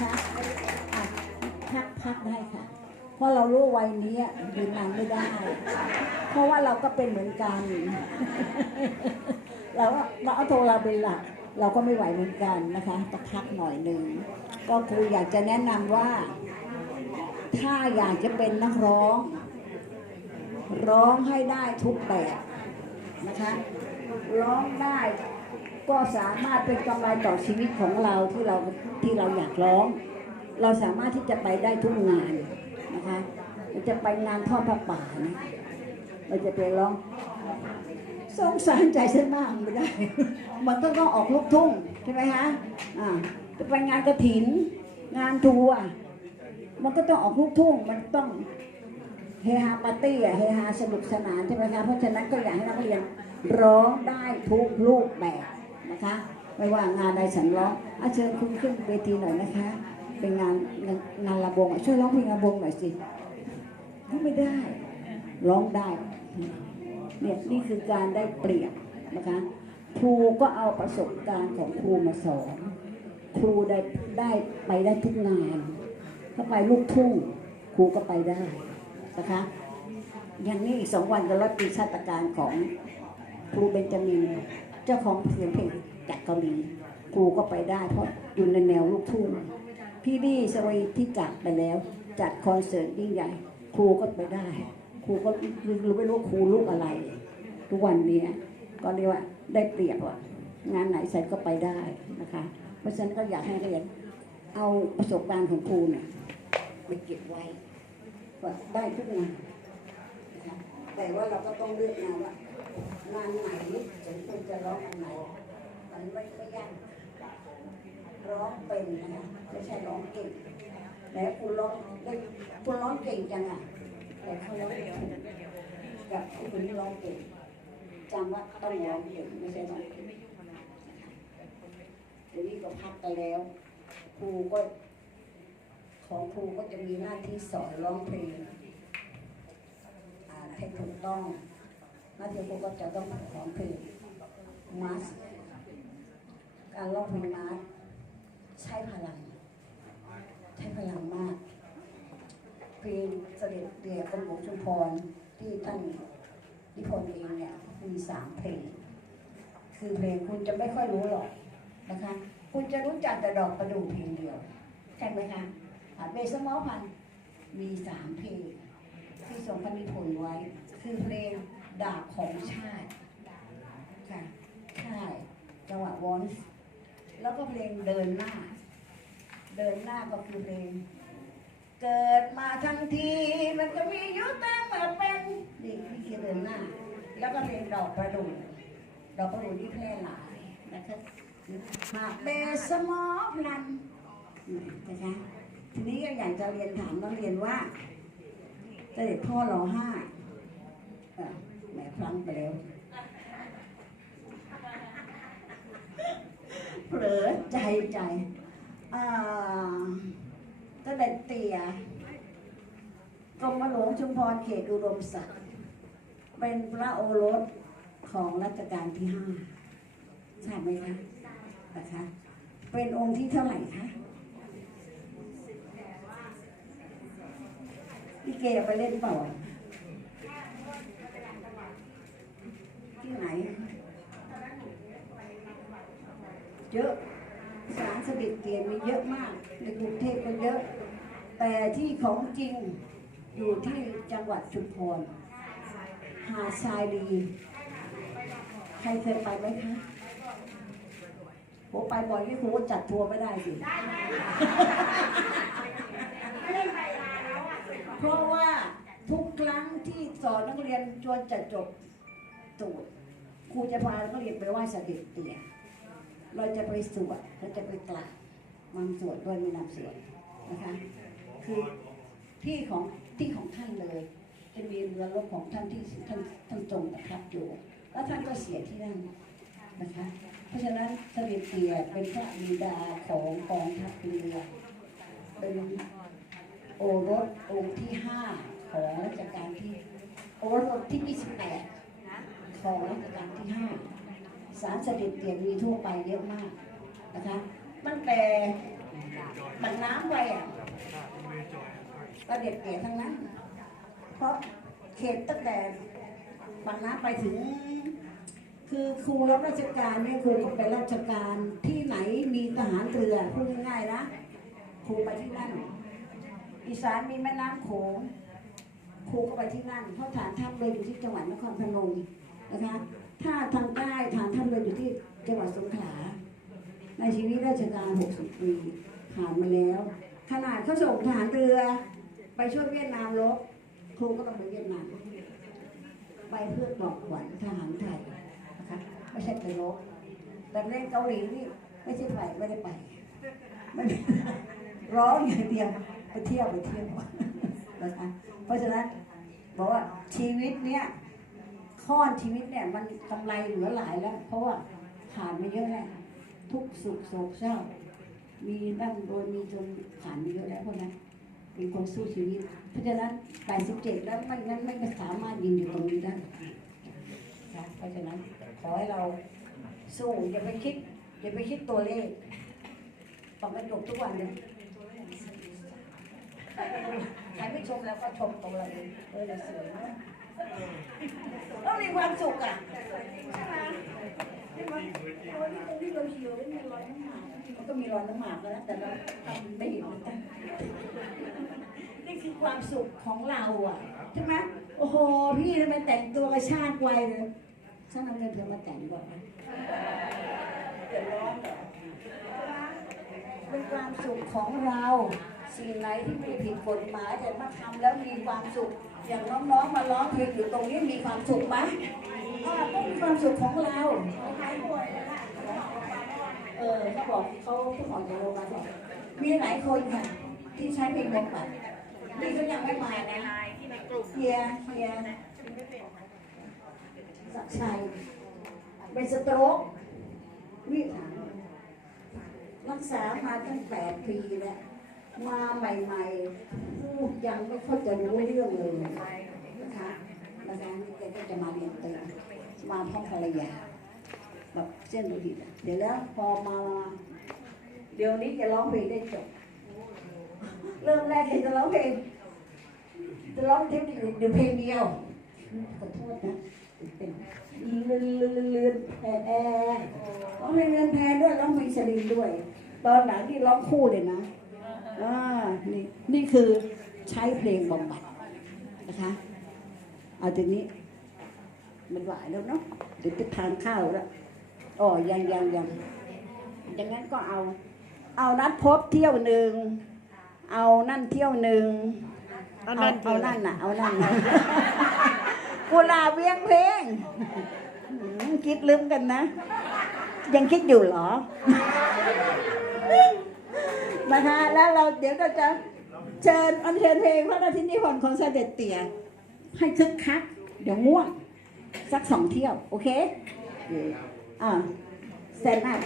คะพักพักได้ค่ะ เพราะเรารู้วัยนี้ยืนนานไม่ได้ เพราะว่าเราก็เป็นเหมือนกัน เราเราเอาตัวเราเป็นหลัก เราก็ไม่ไหวเหมือนกันนะคะต้พักหน่อยหนึ่ง ก็ครูอยากจะแนะนำว่า ถ้าอยากจะเป็นนักร้อง ร้องให้ได้ทุกแบบนะคะ ร้องได้ ก็สามารถเป็นกำไรต่อชีวิตของเราที่เราที่เราอยากร้อง เราสามารถที่จะไปได้ทุกงานนะคะเราจะไปงานทอดผ้าป่านะเราจะไปร้องสงสารใจฉันมากไม่ได้ มันก็ต้องออกลูกทุ่งใช่ไหมคะอ่าจะไปงานกระถิน งานทัวร์มันก็ต้องออกลูกทุ่งมันต้องเฮฮาปาร์ตี้อะเฮฮาสนุกสนานใช่ไหมคะเพราะฉะนั้นก็อยากให้นักเรียนร้องได้ทุกรูปแบบ นะคะ ไม่ว่างานใดฉันร้องอาเชิญคุณขึ้นเวทีหน่อยนะคะ เป็นงานงานระบงช่วยร้องเพลงระบงหน่อยสิร้องไม่ได้ ร้องได้เนี่ยนี่คือการได้เปรียบนะคะครูก็เอาประสบการณ์ของครูมาสอนครูได้ได้ไปได้ทุกงาน ถ้าไปลูกทุ่งครูก็ไปได้นะคะอย่างนี้อีกสองวันก็รับปีชาตการของครูเบนจามิน เจ้าของเสียงเพลงจากเกาหลีครูก็ไปได้เพราะอยู่ในแนวลูกทุ่งพี่บี้สวัยที่จากไปแล้ว จัดคอนเสิร์ตยิ่งใหญ่ ครูก็ไปได้ ครูก็รู้ไม่รู้ว่าครูลูกอะไร ทุกวันนี้ก็เรียกว่าได้เปรียบว่างานไหนใส่ก็ไปได้นะคะ เพราะฉะนั้นก็อยากให้เรียนเอาประสบการณ์ของครูเนี่ยไปเก็บไว้ว่าได้ทุกงานนะคะแต่ว่าเราก็ต้องเลือกงานว่า งานไหนฉันควรจะร้องอันไหนมันไม่ไม่ยากร้องเป็นนะคะไม่ใช่ร้องเก่งแล้วคุณร้องได้คุณร้องเก่งจังอะแต่เขาร้องถูกกับคุณที่ร้องเก่งจำว่าต้องร้องเก่งไม่ใช่ร้องเก่งเดี๋ยวนี้ก็พักไปแล้วครูก็ของครูก็จะมีหน้าที่สอนร้องเพลงอ่าให้ถูกต้อง น้าที่ครูก็จะต้องร้องเพลงมาสการร้องเพลงมาสใช้พลัง ใช้พลังมาก เพลงเสด็จเดี่ยวกรมหลวงชุมพรที่ท่านนิพนธ์เองเนี่ยมีสามเพลง คือเพลงคุณจะไม่ค่อยรู้หรอกนะคะ คุณจะรู้จักแต่ดอกประดู่เพลงเดียวใช่ไหมคะอ่าเบสมอพันมีสามเพลงที่ทรงพระนิพนธ์ไว้ คือเพลง ดาบของชาติค่ะใช่จังหวะวอนซ์แล้วก็เพลงเดินหน้า เดินหน้าก็คือเพลง เกิดมาทั้งทีมันก็มีอยุตั้งมาเป็นนี่นี่คือเดินหน้า แล้วก็เพลงดอกประดู่ดอกประดู่ที่แพร่หลายนะคะหาเบสมอพลันนะคะทีนี้ก็อยากจะเรียนถามนักเรียนว่าเสด็จพ่อรอห้า เอ่อแหมพลังไปแล้วเผลอใจใจอ่าเสด็จเตี่ยกรมหลวงชุมพรเขตอุดมศักดิ์เป็นพระโอรสของรัชกาลที่ห้าทราบไหมคะนะคะ เป็นองค์ที่เท่าไหร่คะพี่เกไปเล่นเปล่าอะที่ไหน เยอะ สารเสด็จเกียรติมีเยอะมาก ในกรุงเทพก็เยอะ แต่ที่ของจริงอยู่ที่จังหวัดชุมพรหาดทรายดีใครเคยไปไหมคะผมไปบ่อยที่ครูจัดทัวร์ไม่ได้สิ เพราะว่าทุกครั้งที่สอนนักเรียนจนจะจบสูตรครูจะพานักเรียนไปไหว้เสด็จเตี่ย เราจะไปสวดเราจะไปกราบมันสวดด้วยม่นำสวดนะคะ คือที่ของที่ของท่านเลย จะมีเรือรบของท่านที่ท่านท่านทรงประทับอยู่ แล้วท่านก็เสียที่นั่นนะคะ เพราะฉะนั้นเสด็จเตี่ยเป็นพระบิดาของกองทัพเรือเป็นโอรสองค์ที่ห้าของรัชกาลที่โอรสที่ 28 ของรัชกาลที่ห้า สารเสด็จเตี่ยมีทั่วไปเยอะมากนะคะตั้งแต่บันน้ำไปอะก็เด็ดเตี่ยทั้งนั้น เพราะเขตตั้งแต่บางนาไปถึง คือครูรับราชการเนี่ยครูก็ไปราชการที่ไหนมีทหารเรือพูดง่ายๆนะครูไปที่นั่น อีสานมีแม่น้ำโขงครูก็ไปที่นั่นเพราะฐานทัพเรืออยู่ที่จังหวัดนครพนม นะคะ ถ้าทางใต้ฐานทัพเรืออยู่ที่จังหวัดสงขลา ในชีวิตราชการ 60 ปีผ่านมาแล้ว ขนาดเขาส่งทหารเรือ ไปช่วยเวียดนามรบครูก็ต้องไปเวียดนาม ไปเพื่อปลอบขวัญทหารไทยนะคะไม่ใช่ไปรบแต่เล่นเกาหลีนี่ไม่ใช่ไปไม่ได้ไปไม่ร้องอย่างเดียวไปเที่ยวไปเที่ยวนะคะเพราะฉะนั้นบอกว่าชีวิตเนี่ย ข้อนชีวิตเนี่ยมันกำไรเหลือหลายแล้ว เพราะว่าผ่านมาเยอะแล้วทุกสุขโศกเศร้า มีร่ำรวยมีจนผ่านมาเยอะแล้วเพราะฉะนั้นเป็นคนสู้ชีวิต เพราะฉะนั้น87แล้วไม่งั้นไม่สามารถยืนอยู่ตรงนี้ได้นะเพราะฉะนั้นขอให้เราสู้อย่าไปคิดอย่าไปคิดตัวเลขต้องกระจกทุกวันเลยใครไม่ชมแล้วก็ชมตัวเราเองเออเราสวยนะต้องมีความ สุขอะใช่ไหมใช่ไหมโอ้ยตรงที่เราเฉียวไม่มีรอยน้ำหมากมันก็มีรอยน้ำหมากแล้วนะแต่เราทำไม่เห็นเหมือนกันนี่คือความสุขของเราอะใช่ไหมโอ้โหพี่ทำไมแต่งตัวกระชากไวเลยฉันเอาเงินเธอมาแต่งก่อนเดือดร้อนเหรอเป็นความสุขของเราสิ่งไหนที่ไม่ผิดกฎหมายแต่มาทำแล้วมีความสุข อย่างน้องๆมาร้องเพลงอยู่ตรงนี้มีความสุขไหม อ่าก็มีความสุขของเราเออเขาบอกเขาผู้ของจากโรงพยาบาลบอกมีหลายคนค่ะ ที่ใช้เพลงบำบัดนี่ก็ยังไม่มานะเฮียเฮียศักดิ์ชัยเป็นสโตรกนี่ถามรักษามาตั้งแปดปีแล้วมาใหม่ๆพูดยังไม่ค่อยจะรู้เรื่องเลยนะคะนะคะนี่แกก็จะมาเรียนเติม มาพร้อมภรรยาแบบเส้นดูดีเดี๋ยวแล้วพอมาเดี๋ยวนี้จะร้องเพลงได้จบเริ่มแรกเห็นจะร้องเพลงจะร้องเทปเดียวเพลงเดียวขอโทษนะเป็นเลื่อนเลื่อนเลื่อนแพรแอร์ร้องเพลงเลื่อนแพรด้วยร้องเพลงสลิงด้วย ตอนหลังที่ร้องคู่เลยนะอ่านี่นี่คือใช้เพลงบำบัดนะคะเอาทีนี้ มันหวานแล้วเนาะเดี๋ยวจะทานข้าวแล้วอ๋อยังยังยังอย่างนั้นก็เอา เอานัดพบเที่ยวหนึ่ง เอานั่นเที่ยวหนึ่งเอานั่นเอานั่นน่ะ เอานั่นน่ะกุหลาบเวียงเพลงหืมคิดลืมกันนะ ยังคิดอยู่เหรอนะคะแล้วเราเดี๋ยวเราจะเชิญอัญเชิญเพลงพระราชินีพรของเสด็จเตี่ยให้คึกคัก เดี๋ยวง่วง สักสองเที่ยว โอเคอ่าแซนมาก